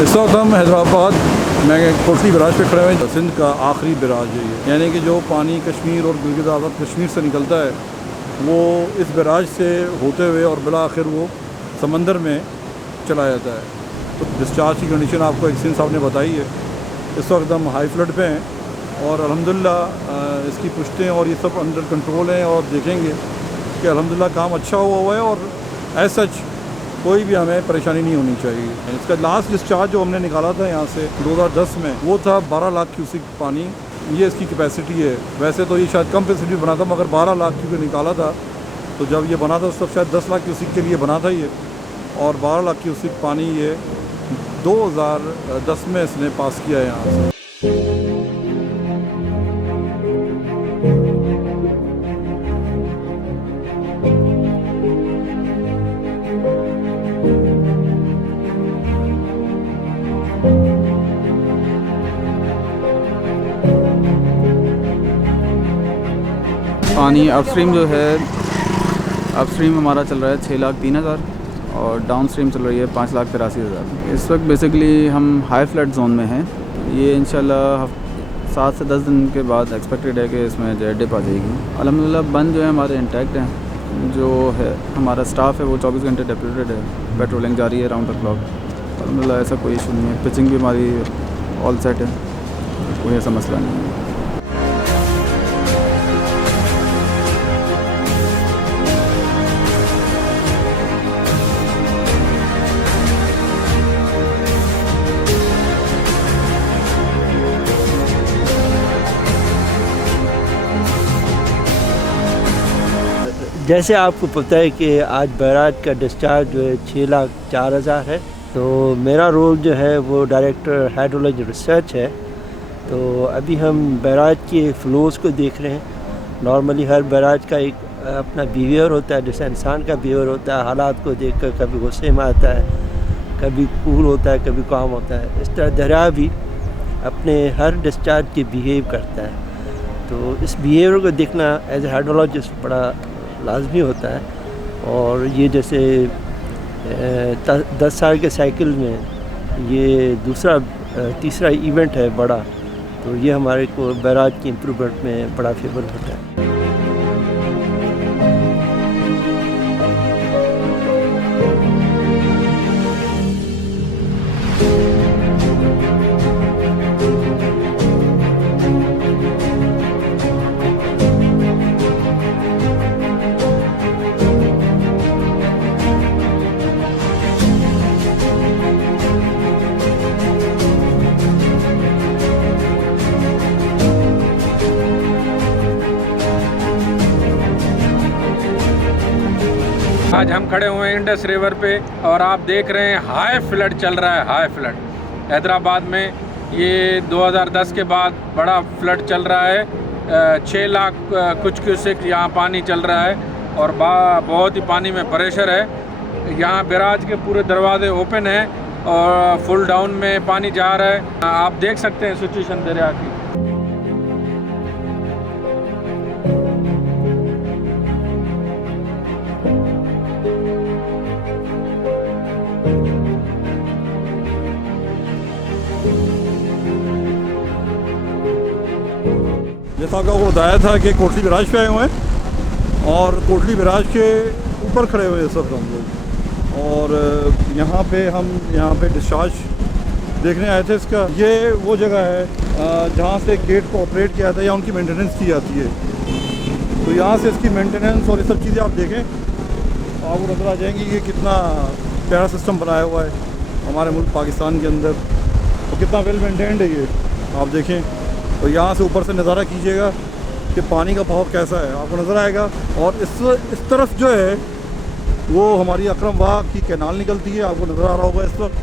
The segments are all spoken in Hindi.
इस वक्त हम हैदराबाद में कोटली बराज पे खड़े हुए हैं। सिंध का आखिरी बराज है ये, यानी कि जो पानी कश्मीर और गिलगित आज़ाद कश्मीर से निकलता है वो इस बराज से होते हुए और बिला आखिर वो समंदर में चला जाता है। तो डिस्चार्ज की कंडीशन आपको एक सिंध साहब ने बताई है। इस वक्त हम हाई फ्लड पे हैं और अल्हम्दुलिल्लाह इसकी पुश्तें और ये सब अंडर कंट्रोल हैं और देखेंगे कि अल्हम्दुलिल्लाह काम अच्छा हुआ है और एज सच कोई भी हमें परेशानी नहीं होनी चाहिए। इसका लास्ट डिस्चार्ज जो हमने निकाला था यहाँ से 2010 में वो था 12 लाख क्यूसिक पानी, ये इसकी कैपेसिटी है। वैसे तो ये शायद कम कैपेसिटी बना था मगर 12 लाख क्यूसिक निकाला था। तो जब ये बना था तब शायद 10 लाख क्यूसिक के लिए बना था ये, और 12 लाख क्यूसिक पानी ये 2010 में इसने पास किया है यहाँ से। पानी अपस्ट्रीम जो है, अपस्ट्रीम हमारा चल रहा है 6,03,000 और डाउन स्ट्रीम चल रही है 5,83,000। इस वक्त बेसिकली हम हाई फ्लड जोन में हैं। ये इंशाल्लाह 7 से 10 दिन के बाद एक्सपेक्टेड है कि इसमें जो है डिप आ जाएगी। अल्हम्दुलिल्लाह बंद जो है हमारे इंटैक्ट हैं। जो है हमारा स्टाफ है वो 24 घंटे डेप्यूटेड है, पेट्रोलिंग जारी है राउंड द क्लॉक। अल्हम्दुलिल्लाह ऐसा कोई इशू नहीं है। पिचिंग भी हमारी ऑल सेट है, कोई ऐसा मसला नहीं है। जैसे आपको पता है कि आज बैराज का डिस्चार्ज जो है 6,04,000 है। तो मेरा रोल जो है वो डायरेक्टर हाइड्रोलॉजी रिसर्च है। तो अभी हम बैराज के फ्लोज़ को देख रहे हैं। नॉर्मली हर बैराज का एक अपना बिहेवियर होता है, जैसे इंसान का बिहेवियर होता है। हालात को देखकर कभी गुस्से में आता है, कभी कूल होता है, कभी काम होता है। इस तरह दरिया भी अपने हर डिस्चार्ज के बिहेव करता है। तो इस बिहेवियर को देखना एज ए हाइड्रोलॉजिस्ट बड़ा लाजमी होता है। और ये जैसे 10 साल के साइकिल में ये तीसरा इवेंट है बड़ा, तो ये हमारे को बैराज की इम्प्रूवमेंट में बड़ा फेवर होता है। आज हम खड़े हुए हैं इंडस रिवर पे और आप देख रहे हैं हाई फ्लड चल रहा है। हाई फ्लड हैदराबाद में ये 2010 के बाद बड़ा फ्लड चल रहा है। 6 लाख कुछ क्यूसेक यहाँ पानी चल रहा है और बहुत ही पानी में प्रेशर है। यहाँ बैराज के पूरे दरवाजे ओपन हैं और फुल डाउन में पानी जा रहा है। आप देख सकते हैं सिचुएशन दरिया की। जैसा आपको बताया था कि कोटली बराज पे आए हुए हैं और कोटली बराज के ऊपर खड़े हुए हैं इस वक्त हम लोग। और यहाँ पे डिस्चार्ज देखने आए थे इसका। ये वो जगह है जहाँ से गेट को ऑपरेट किया था या उनकी मेंटेनेंस की जाती है। तो यहाँ से इसकी मेंटेनेंस और ये सब चीज़ें आप देखें तो आपको नज़र आ जाएंगी कि कितना प्यारा सिस्टम बनाया हुआ है हमारे मुल्क पाकिस्तान के अंदर, और कितना वेल मेंटेन्ड है ये आप देखें। तो यहाँ से ऊपर से नज़ारा कीजिएगा कि पानी का बहाव कैसा है, आपको नज़र आएगा। और इस तरफ जो है वो हमारी अकरम वाह की कैनाल निकलती है, आपको नज़र आ रहा होगा इस वक्त।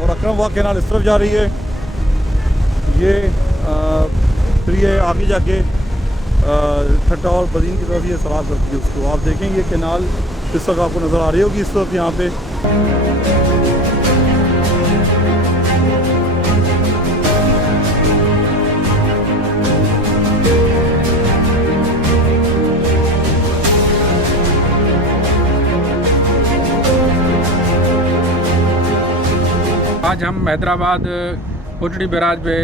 और अकरम वाह कैनाल इस तरफ जा रही है। ये फिर ये आगे जाके ठट्टा और बदीन की तरफ ये सराब करती है उसको। आप देखेंगे कैनाल इस वक्त आपको नज़र आ रही होगी इस वक्त यहाँ पे। आज आज हम हैदराबाद कोटड़ी बैराज पे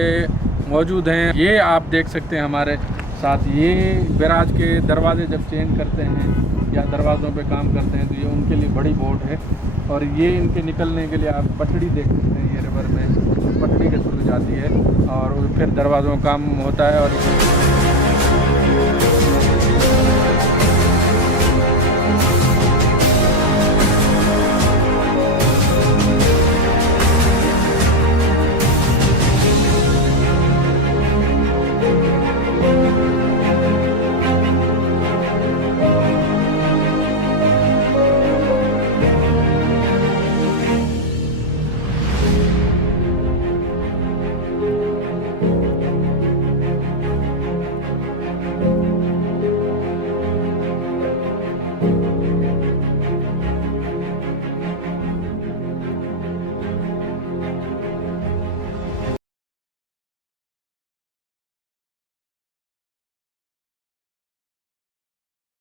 मौजूद हैं। ये आप देख सकते हैं हमारे साथ, ये बैराज के दरवाजे जब चेंज करते हैं या दरवाज़ों पे काम करते हैं तो ये उनके लिए बड़ी बोट है। और ये इनके निकलने के लिए आप पटड़ी देख सकते हैं, ये रिवर में पटड़ी के थ्रू जाती है और फिर दरवाज़ों का काम होता है। और